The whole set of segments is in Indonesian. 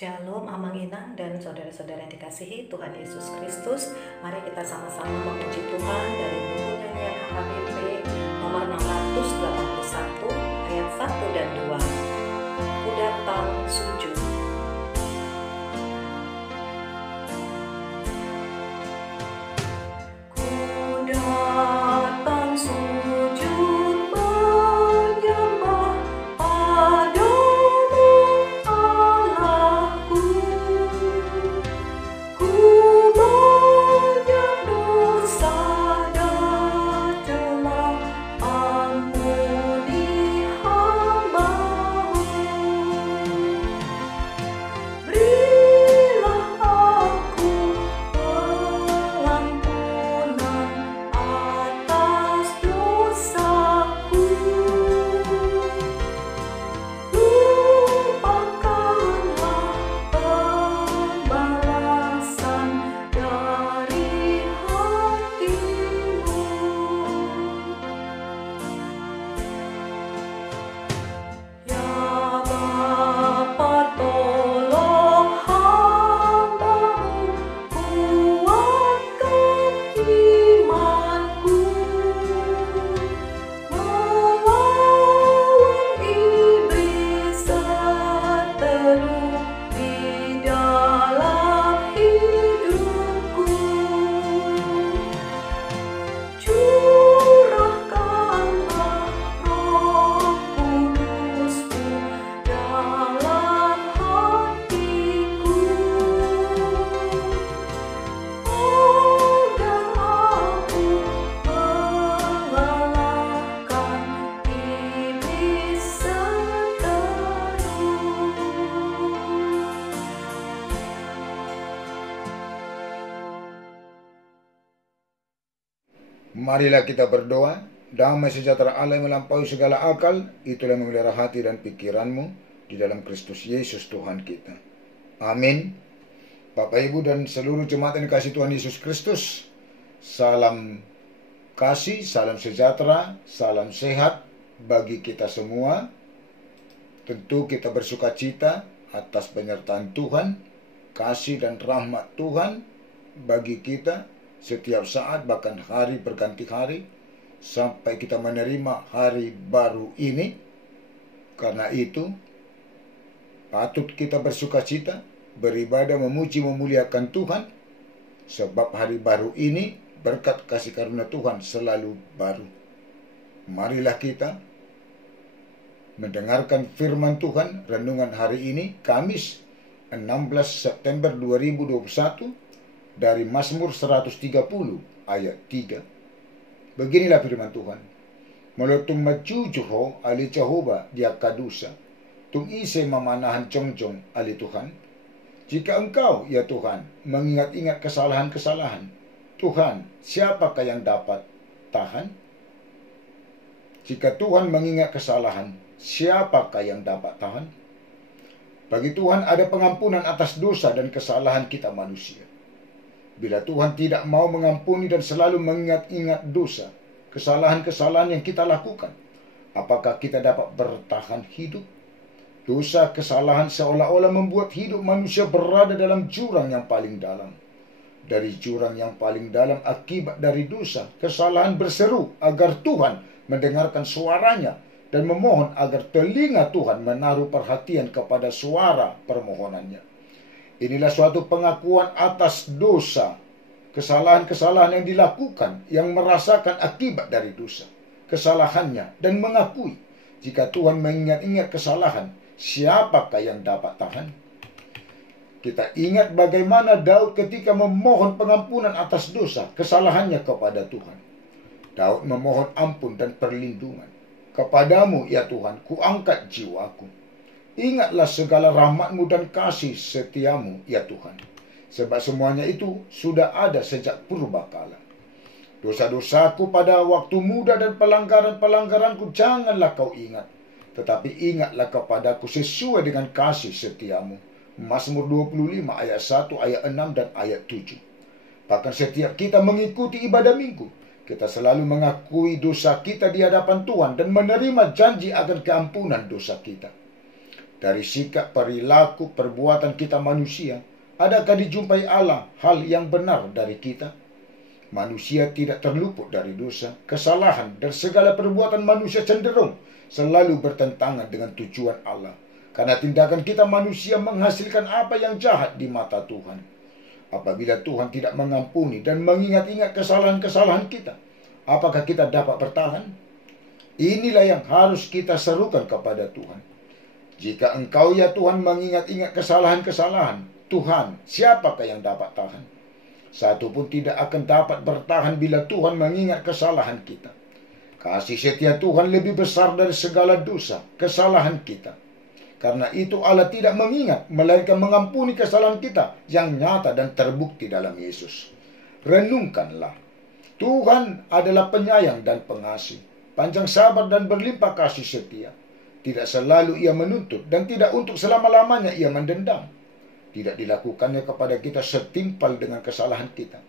Shalom Amang Inang dan saudara-saudara yang dikasihi Tuhan Yesus Kristus. Mari kita sama-sama memuji Tuhan dari buku nyanyian HKBP nomor 681 ayat 1 dan 2. Ku datang sujud. Ku datang sujud menyembah padamu Allahku. Ku banyak dosa dan celah, ampuni hamba-Mu. Berilah aku pengampunan atas dosaku. Lupakanlah pembalasan dari hati-Mu. Ya Bapa, tolong hamba-Mu, kuatkan imanku, melawan iblis seteru di dalam hidupku. Curahkanlah Roh Kudus-Mu dalam hatiku, agar aku mengalahkan iblis seteru. Marilah kita berdoa. Damai sejahtera Allah yang melampaui segala akal, itulah yang memelihara hati dan pikiranmu di dalam Kristus Yesus Tuhan kita. Amin. Bapak, Ibu, dan seluruh jemaat yang dikasihi Tuhan Yesus Kristus, salam kasih, salam sejahtera, salam sehat bagi kita semua. Tentu kita bersuka cita atas penyertaan Tuhan, kasih dan rahmat Tuhan bagi kita setiap saat, bahkan hari berganti hari, sampai kita menerima hari baru ini. Karena itu, patut kita bersuka cita, beribadah, memuji, memuliakan Tuhan, sebab hari baru ini berkat kasih karunia Tuhan selalu baru. Marilah kita mendengarkan firman Tuhan, renungan hari ini, Kamis 16 September 2021, dari Mazmur 130 ayat 3. Beginilah firman Tuhan. Molotum majujuho ali Jehovah dia kadusa, tung ise mamanahan congjong ali Tuhan. Jika engkau, ya Tuhan, mengingat-ingat kesalahan-kesalahan, Tuhan, siapakah yang dapat tahan? Jika Tuhan mengingat kesalahan, siapakah yang dapat tahan? Bagi Tuhan ada pengampunan atas dosa dan kesalahan kita manusia. Bila Tuhan tidak mau mengampuni dan selalu mengingat-ingat dosa, kesalahan-kesalahan yang kita lakukan, apakah kita dapat bertahan hidup? Dosa, kesalahan seolah-olah membuat hidup manusia berada dalam jurang yang paling dalam. Dari jurang yang paling dalam akibat dari dosa, kesalahan berseru agar Tuhan mendengarkan suaranya dan memohon agar telinga Tuhan menaruh perhatian kepada suara permohonannya. Inilah suatu pengakuan atas dosa, kesalahan-kesalahan yang dilakukan, yang merasakan akibat dari dosa, kesalahannya, dan mengakui, jika Tuhan mengingat-ingat kesalahan, siapakah yang dapat tahan? Kita ingat bagaimana Daud ketika memohon pengampunan atas dosa, kesalahannya kepada Tuhan. Daud memohon ampun dan perlindungan. Kepadamu, ya Tuhan, kuangkat jiwaku. Ingatlah segala rahmat-Mu dan kasih setiamu, ya Tuhan. Sebab semuanya itu sudah ada sejak purbakala. Dosa-dosaku pada waktu muda dan pelanggaran-pelanggaranku janganlah kau ingat. Tetapi ingatlah kepadaku sesuai dengan kasih setiamu. Mazmur 25 ayat 1, ayat 6, dan ayat 7. Bahkan setiap kita mengikuti ibadah minggu, kita selalu mengakui dosa kita di hadapan Tuhan dan menerima janji akan keampunan dosa kita. Dari sikap, perilaku, perbuatan kita manusia, adakah dijumpai Allah hal yang benar dari kita? Manusia tidak terluput dari dosa, kesalahan, dan segala perbuatan manusia cenderung selalu bertentangan dengan tujuan Allah. Karena tindakan kita manusia menghasilkan apa yang jahat di mata Tuhan. Apabila Tuhan tidak mengampuni dan mengingat-ingat kesalahan-kesalahan kita, apakah kita dapat bertahan? Inilah yang harus kita serukan kepada Tuhan. Jika engkau ya Tuhan mengingat-ingat kesalahan-kesalahan Tuhan, siapakah yang dapat tahan? Satu pun tidak akan dapat bertahan bila Tuhan mengingat kesalahan kita. Kasih setia Tuhan lebih besar dari segala dosa, kesalahan kita. Karena itu Allah tidak mengingat, melainkan mengampuni kesalahan kita yang nyata dan terbukti dalam Yesus. Renungkanlah, Tuhan adalah penyayang dan pengasih, panjang sabar dan berlimpah kasih setia. Tidak selalu Ia menuntut dan tidak untuk selama-lamanya Ia mendendam. Tidak dilakukannya kepada kita setimpal dengan kesalahan kita.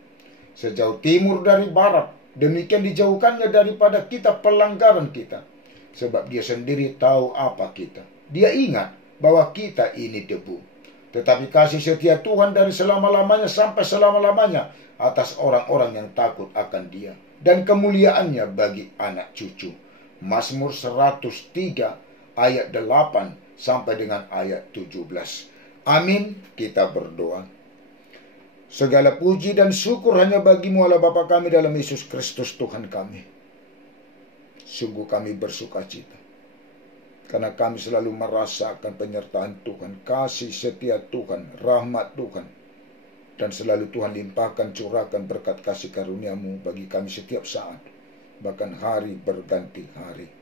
Sejauh timur dari barat, demikian dijauhkannya daripada kita pelanggaran kita. Sebab Dia sendiri tahu apa kita. Dia ingat bahwa kita ini debu. Tetapi kasih setia Tuhan dari selama-lamanya sampai selama-lamanya atas orang-orang yang takut akan Dia. Dan kemuliaannya bagi anak cucu. Mazmur 103 ayat 8 sampai dengan ayat 17. Amin, kita berdoa. Segala puji dan syukur hanya bagi-Mu Allah Bapa kami dalam Yesus Kristus Tuhan kami. Sungguh kami bersuka cita, karena kami selalu merasakan penyertaan Tuhan, kasih setia Tuhan, rahmat Tuhan. Dan selalu Tuhan limpahkan, curahkan berkat kasih karunia-Mu bagi kami setiap saat, bahkan hari berganti hari.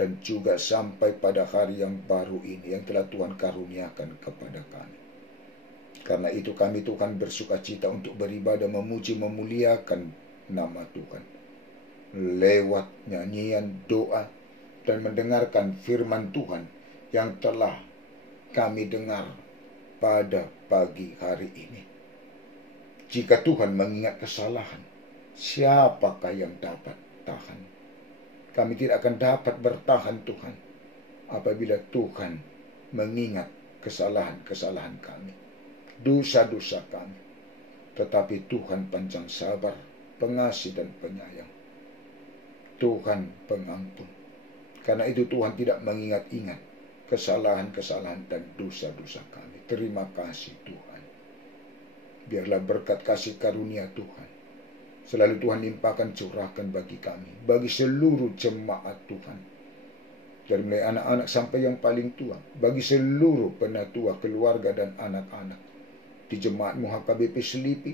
Dan juga sampai pada hari yang baru ini yang telah Tuhan karuniakan kepada kami. Karena itu kami Tuhan bersuka cita untuk beribadah, memuji, memuliakan nama Tuhan. Lewat nyanyian, doa, dan mendengarkan firman Tuhan yang telah kami dengar pada pagi hari ini. Jika Tuhan mengingat kesalahan, siapakah yang dapat tahan? Kami tidak akan dapat bertahan Tuhan apabila Tuhan mengingat kesalahan-kesalahan kami, dosa-dosa kami. Tetapi Tuhan panjang sabar, pengasih dan penyayang. Tuhan pengampun. Karena itu Tuhan tidak mengingat-ingat kesalahan-kesalahan dan dosa-dosa kami. Terima kasih Tuhan. Biarlah berkat kasih karunia Tuhan selalu Tuhan limpahkan, curahkan bagi kami, bagi seluruh jemaat Tuhan. Dari mulai anak-anak sampai yang paling tua, bagi seluruh penatua, keluarga dan anak-anak. Di jemaat-Mu HKBP Selipi,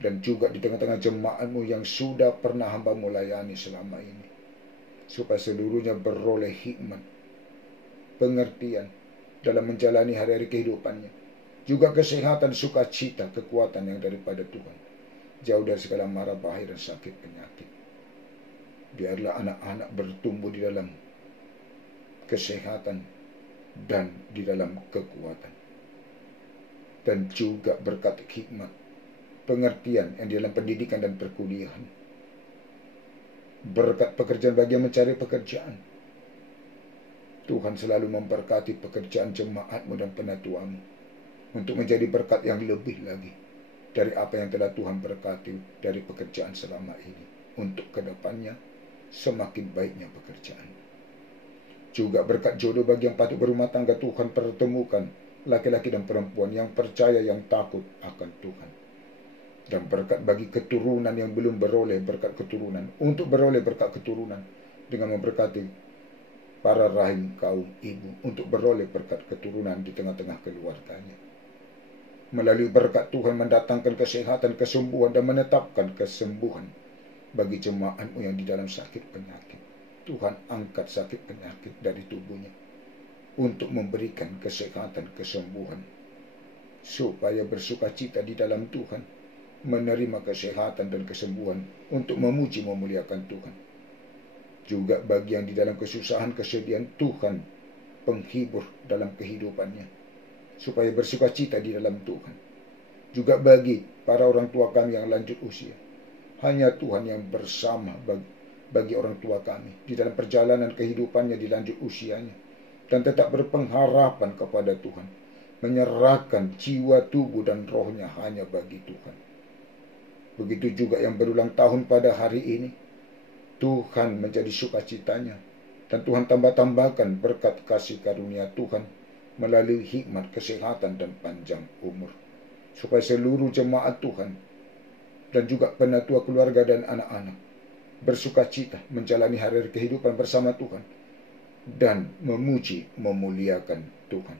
dan juga di tengah-tengah jemaat-Mu yang sudah pernah hamba-Mu layani selama ini. Supaya seluruhnya beroleh hikmat, pengertian dalam menjalani hari-hari kehidupannya. Juga kesehatan, sukacita, kekuatan yang daripada Tuhan. Jauh dari segala mara bahaya dan sakit penyakit. Biarlah anak-anak bertumbuh di dalam kesehatan dan di dalam kekuatan. Dan juga berkat hikmat, pengertian yang di dalam pendidikan dan perkuliahan. Berkat pekerjaan bagi yang mencari pekerjaan. Tuhan selalu memberkati pekerjaan jemaat-Mu dan penatua-Mu untuk menjadi berkat yang lebih lagi dari apa yang telah Tuhan berkati dari pekerjaan selama ini. Untuk kedepannya semakin baiknya pekerjaan. Juga berkat jodoh bagi yang patut berumah tangga, Tuhan pertemukan laki-laki dan perempuan yang percaya, yang takut akan Tuhan. Dan berkat bagi keturunan yang belum beroleh berkat keturunan, untuk beroleh berkat keturunan dengan memberkati para rahim kaum ibu, untuk beroleh berkat keturunan di tengah-tengah keluarganya. Melalui berkat Tuhan mendatangkan kesehatan, kesembuhan, dan menetapkan kesembuhan bagi jemaat-Mu yang di dalam sakit penyakit. Tuhan angkat sakit penyakit dari tubuhnya untuk memberikan kesehatan, kesembuhan, supaya bersukacita di dalam Tuhan, menerima kesehatan dan kesembuhan untuk memuji, memuliakan Tuhan. Juga bagi yang di dalam kesusahan, kesedihan, Tuhan penghibur dalam kehidupannya, supaya bersukacita di dalam Tuhan. Juga bagi para orang tua kami yang lanjut usia, hanya Tuhan yang bersama bagi orang tua kami di dalam perjalanan kehidupannya di lanjut usianya. dan tetap berpengharapan kepada Tuhan, menyerahkan jiwa, tubuh, dan rohnya hanya bagi Tuhan. Begitu juga yang berulang tahun pada hari ini, Tuhan menjadi sukacitanya, dan Tuhan tambah-tambahkan berkat kasih karunia Tuhan melalui hikmat, kesehatan, dan panjang umur, supaya seluruh jemaat Tuhan dan juga penatua keluarga dan anak-anak bersukacita menjalani hari kehidupan bersama Tuhan dan memuji, memuliakan Tuhan.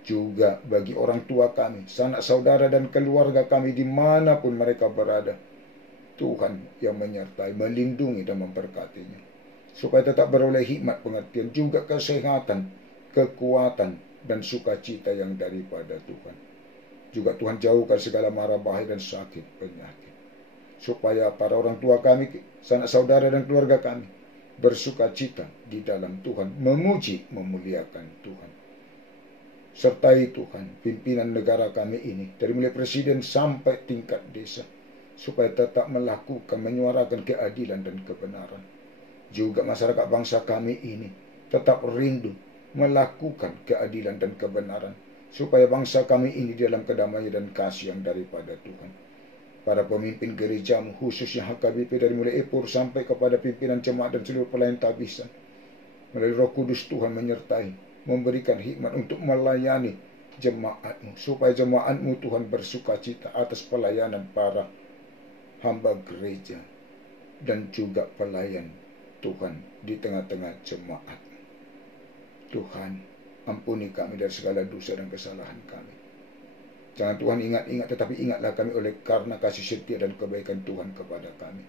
Juga bagi orang tua kami, sanak saudara, dan keluarga kami dimanapun mereka berada, Tuhan yang menyertai, melindungi, dan memberkatinya, supaya tetap beroleh hikmat, pengertian, juga kesehatan, kekuatan, dan sukacita yang daripada Tuhan. Juga Tuhan jauhkan segala mara bahaya dan sakit penyakit, supaya para orang tua kami, sanak saudara, dan keluarga kami bersukacita di dalam Tuhan, memuji, memuliakan Tuhan. Sertai Tuhan pimpinan negara kami ini, dari mulai presiden sampai tingkat desa, supaya tetap melakukan, menyuarakan keadilan dan kebenaran. Juga masyarakat bangsa kami ini tetap rindu melakukan keadilan dan kebenaran, supaya bangsa kami ini dalam kedamaian dan kasih yang daripada Tuhan. Para pemimpin gerejamu, khususnya HKBP, dari mulai Epur sampai kepada pimpinan jemaat dan seluruh pelayan tabisan, melalui Roh Kudus Tuhan menyertai, memberikan hikmat untuk melayani jemaatmu, supaya jemaatmu Tuhan bersukacita atas pelayanan para hamba gereja dan juga pelayan Tuhan di tengah-tengah jemaat. Tuhan, ampuni kami dari segala dosa dan kesalahan kami. Jangan Tuhan ingat-ingat, tetapi ingatlah kami oleh karena kasih setia dan kebaikan Tuhan kepada kami.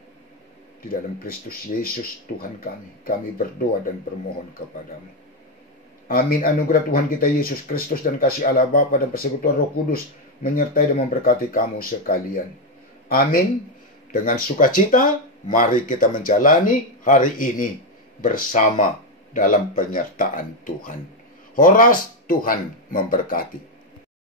Di dalam Kristus Yesus Tuhan kami berdoa dan bermohon kepadamu. Amin. Anugerah Tuhan kita Yesus Kristus dan kasih Allah Bapa dan persekutuan Roh Kudus menyertai dan memberkati kamu sekalian. Amin. Dengan sukacita, mari kita menjalani hari ini bersama dalam penyertaan Tuhan. Horas, Tuhan memberkati.